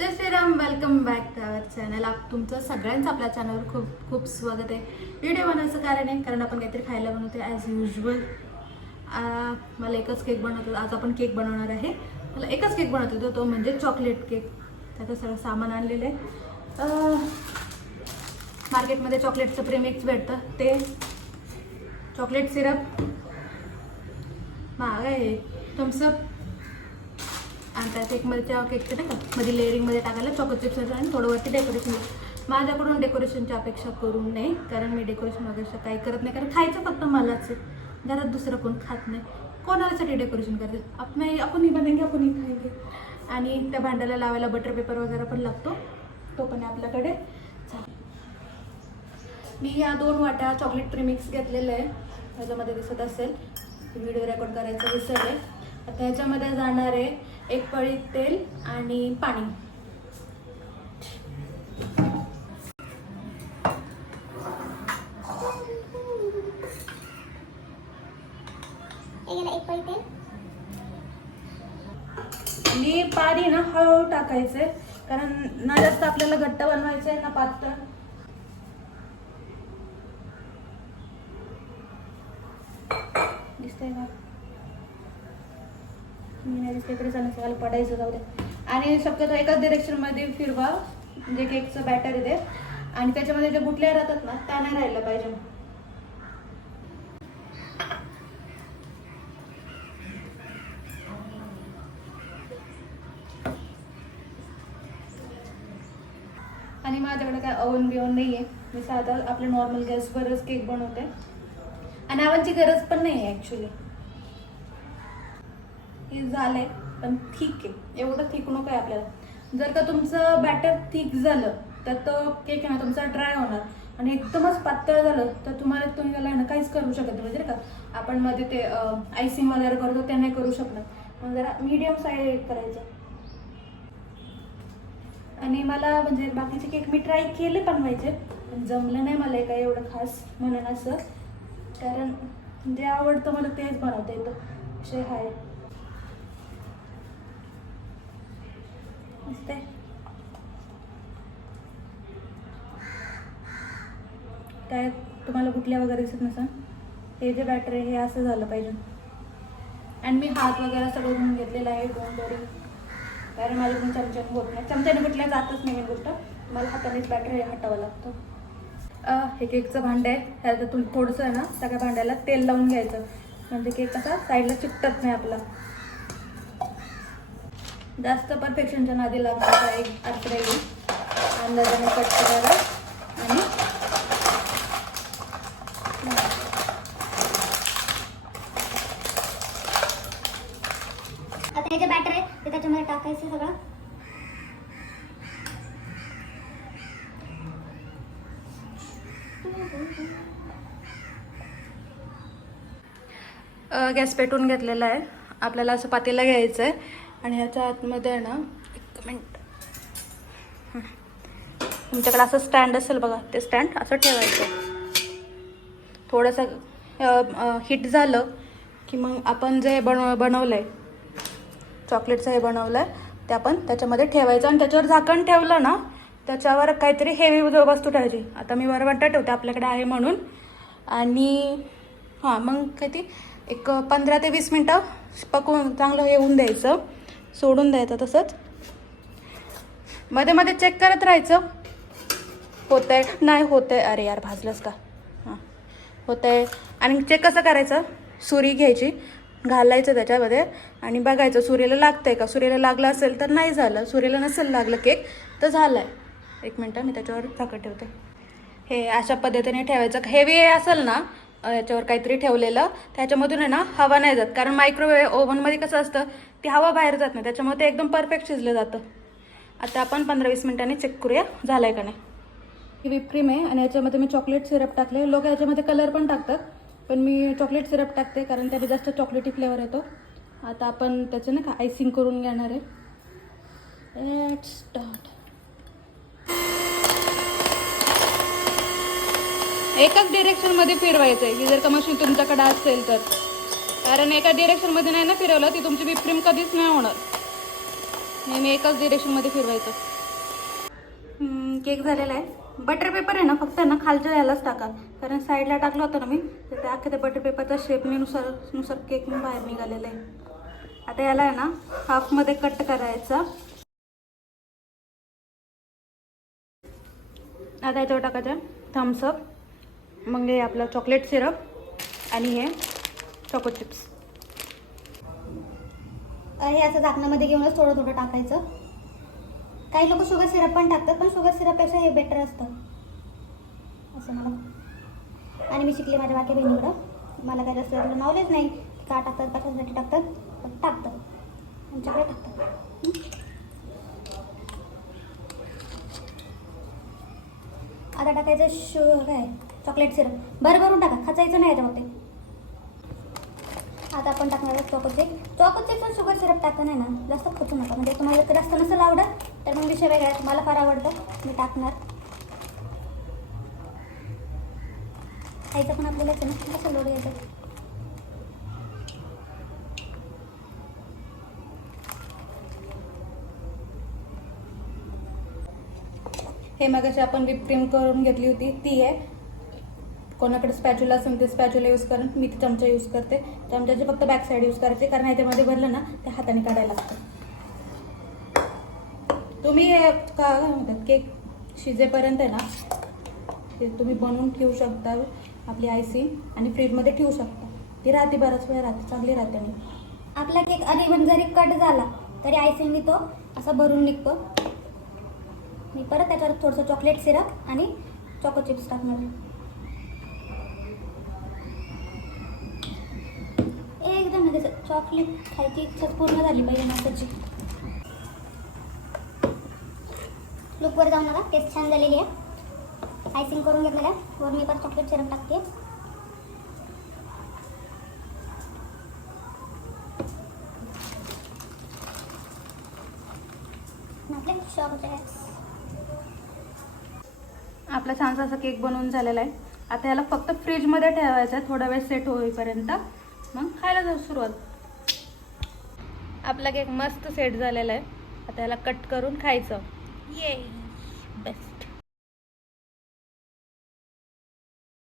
Jai Shriram welcome back to our channel आप तुमचं सगळ्यांचं आपल्या चॅनलवर खूप खूप स्वागत आहे. व्हिडिओ बनवायचं कारण आहे कारण आपण काहीतरी खायला बनवतो ॲज युजल मला एकच केक बनवतो आज आपण केक बनवणार आहे. मला एकच केक बनवत होतो तो म्हणजे चॉकलेट केक त्याचं सगळं सामान आणलेलं आहे. मार्केटमध्ये चॉकलेटचं प्रेमिक्स भेटतं ते चॉकलेट सिरप महाग आहे थम्सअप आणि त्या केकमध्ये केकचे नाही का मध्ये लेअरिंगमध्ये टाकायला चॉकलेट चिप्स आणि थोडं वरती डेकोरेशन माझ्याकडून डेकोरेशनची अपेक्षा करू नये कारण मी डेकोरेशन वगैरे काही करत नाही कारण खायचं फक्त मलाच आहे. घरात दुसरं कोण खात नाही. कोणासाठी डेकोरेशन करते? आपण आपण ही बनवून आपण ही खायचे आणि त्या भांड्याला लावायला बटर पेपर वगैरे पण लागतो. तो पण आहे आपल्याकडे. चालेल. मी या दोन वाट्या चॉकलेट प्रिमिक्स घेतलेलं आहे. त्याच्यामध्ये दिसत असेल. व्हिडिओ रेकॉर्ड करायचं विसरले आता ह्याच्यामध्ये जाणार आहे एक पळी तेल आणि पाणी. आणि पाणी ना हळूहळू टाकायचंय कारण ना जास्त आपल्याला घट्ट बनवायचंय ना पातळ. दिसतंय का? मी नाही दिसते सगळं पडायचं जाऊ दे. आणि शक्यतो एकाच डिरेक्शनमध्ये फिरवा जे म्हणजे केकचं बॅटर आहे ते आणि त्याच्यामध्ये जे गुटल्या राहतात ना त्या नाही राहिलं पाहिजे. आणि माझ्याकडे काय अवन बिवन नाही आहे मी साधा आपल्या नॉर्मल गॅसवरच केक बनवते. आणि अवनची गरज पण नाही आहे ॲक्च्युली हे झालंय पण ठीक आहे. एवढं थिक नको आहे आपल्याला. जर का तुमचं बॅटर थिक झालं तर तो केक आहे ना तुमचा ड्राय होणार. आणि एकदमच पातळ झालं तर तुम्हाला तुम्ही त्याला ना काहीच करू शकत नाही. म्हणजे का आपण मध्ये ते आयसिंग वगैरे करतो ते नाही करू शकणार. मग जरा मीडियम साईज करायचं. आणि मला म्हणजे बाकीचे केक मी ट्राय केले बनवायचे पण जमलं नाही मला काय एवढं खास म्हणून असं. कारण जे आवडतं मला तेच बनवता येतं. असे हाय. मस्त आहे काय तुम्हाला कुठल्या वगैरे दिसत नसा हे जे बॅटर आहे हे असं झालं पाहिजे. आणि मी हात वगैरे सगळं धुवून घेतलेलं आहे डोंट वरी कारण माझ्याकडून चमच्याने होत नाही. चमच्याने कुठल्या जातच नाही गोष्ट. मला हातानेच बॅटर हे हटावं लागतं. हे केकचं भांडं आहे. ह्याचं तुम थोडंसं आहे ना सगळ्या भांड्याला तेल लावून घ्यायचं. म्हणजे केक कसा साईडला चिकटत नाही आपला. जास्त परफेक्शनच्या नादी लागतं एक अर्थ अंदाजाने कट करायला. आणि आता हे जे बॅटर आहे ते त्याच्यामध्ये टाकायचं सगळं. गॅस पेटवून घेतलेला आहे. आपल्याला असं पातेला घ्यायचं आहे आणि ह्याच्या आतमध्ये आहे ना एक मिनिट तुमच्याकडे असं स्टँड असेल बघा ते स्टँड असं ठेवायचं. थोडंसं हिट झालं की मग आपण जे बनव बनवलं आहे चॉकलेटचं हे बनवलं आहे ते आपण त्याच्यामध्ये ठेवायचं. आणि त्याच्यावर झाकण ठेवलं ना त्याच्यावर काहीतरी हेवी वस्तू ठेवायची. आता मी वरवंटा ठेवते आपल्याकडे आहे म्हणून. आणि हां मग काय ती एक पंधरा ते वीस मिनटं पकवून चांगलं हे होऊन द्यायचं. सोडून द्यायचं तसंच. मध्ये मध्ये चेक करत राहायचं. होत आहे नाही होत आहे अरे यार भाजलंच का? हां. होत आहे आणि चेक कसं करायचं? सुरी घ्यायची. घालायचं त्याच्यामध्ये. आणि बघायचं सुरीला लागतंय का? सुरीला लागलं असेल तर नाही झालं. सुरीला नसेल लागलं केक तर झालं आहे एक मिनटं मी त्याच्यावर झाकण ठेवते. हे अशा पद्धतीने ठेवायचं. हेवी असेल ना याच्यावर काहीतरी ठेवलेलं. त्याच्यामधून आहे ना हवा नाही जात. कारण मायक्रोवेव्ह ओव्हनमध्ये कसं असतं ती हवा बाहेर जात नाही. त्याच्यामुळे ते एकदम परफेक्ट शिजलं जातं. आता आपण पंधरा वीस मिनिटांनी चेक करूया झालं आहे का नाही. ही विपक्रीम आहे आणि याच्यामध्ये मी चॉकलेट सिरप टाकले लोक याच्यामध्ये कलर पण टाकतात पण मी चॉकलेट सिरप टाकते कारण त्याने जास्त चॉकलेटी फ्लेवर येतो. आता आपण त्याचं ना का आयसिंग करून घेणार आहे. स्टार्ट एकाच डिरेक्शनमध्ये फिरवायचं आहे की जर का मशीन तुमच्याकडे असेल तर. कारण एका डिरेक्शनमध्ये नाही ना फिरवलं ती तुमची विप्रीम कधीच नाही होणार. नेहमी एकाच डिरेक्शनमध्ये फिरवायचं. केक झालेला आहे. बटर पेपर आहे ना फक्त ना खालच्या यालाच टाका. कारण साईडला टाकलं होतं ना मी तर त्या अख्ख्या त्या बटर पेपरच्या शेपनीनुसार नुसार केक मी बाहेर निघालेला आहे. आता याला आहे ना हाफमध्ये कट करायचा. आता याच्यावर टाकायचं थम्सअप मग हे आपलं चॉकलेट सिरप आणि हे चॉको चिप्स हे असं झाकणामध्ये घेऊनच थोडं थोडं टाकायचं. काही लोक शुगर सिरप पण टाकतात पण शुगर सिरपपेक्षा हे बेटर असतं. असं मला. आणि मी शिकले माझ्या बाकी बहिणीकडं. मला काय जास्त नॉलेज नाही का टाकतात कशासाठी टाकतात पण टाकतात. आमच्याकडे टाकतात. आता टाकायचं शुगर काय? चॉकलेट सिरप बरं भरून टाका खचायचं नाही याच्यामध्ये आता आपण टाकणार आहोत चॉको चिप चॉको चिप पण शुगर सिरप टाकत नाही ना जास्त खचू नका. म्हणजे तुम्हाला जर जास्त नसेल आवडत तर मग विषय वेगळा आहे. मला फार आवडतं मी टाकणार. खायचं पण आपल्याला आहे ना कसं लोड यायचं? हे मगाशी आपण विप क्रीम करून घेतली होती ती आहे. कोणाकडे स्पॅच्युला असेल ते स्पॅच्युला यूज करून मी ती चमचा यूज करते. चमच्याचे फक्त बॅक साईड यूज करायचे कारण ह्याच्यामध्ये भरलं ना ते हाताने काढायला लागतं. तुम्ही हे का काय म्हणतात केक शिजेपर्यंत आहे ना ते तुम्ही बनवून ठेवू शकता आपली आयसिंग आणि फ्रीजमध्ये ठेवू शकता. ती राहते बराच वेळ राहते चांगली राहते आणि. आपला केक अनइव्हन जरी कट झाला तरी आयसिंगनी तो असा भरून निघतो. मी परत त्याच्यावर थोडंसं चॉकलेट सिरप आणि चॉको चिप्स टाकणार ना त्याचं चॉकलेट खायची इच्छा पूर्ण झाली पाहिजे नाचाची लुकवर जाऊन बघा टेस्ट छान झालेली आहे. आयसिंग करून घेतलेलं आहे. वर मी पण चॉकलेट सिरप टाकते. आपला छानसा असा केक बनवून झालेला आहे. आता याला फक्त फ्रीजमध्ये ठेवायचं आहे. थोडा वेळ सेट होईपर्यंत. मग खायला जाऊ सुरुवात. आपला केक मस्त सेट झालेला आहे. आता याला कट करून खायचं. ये बस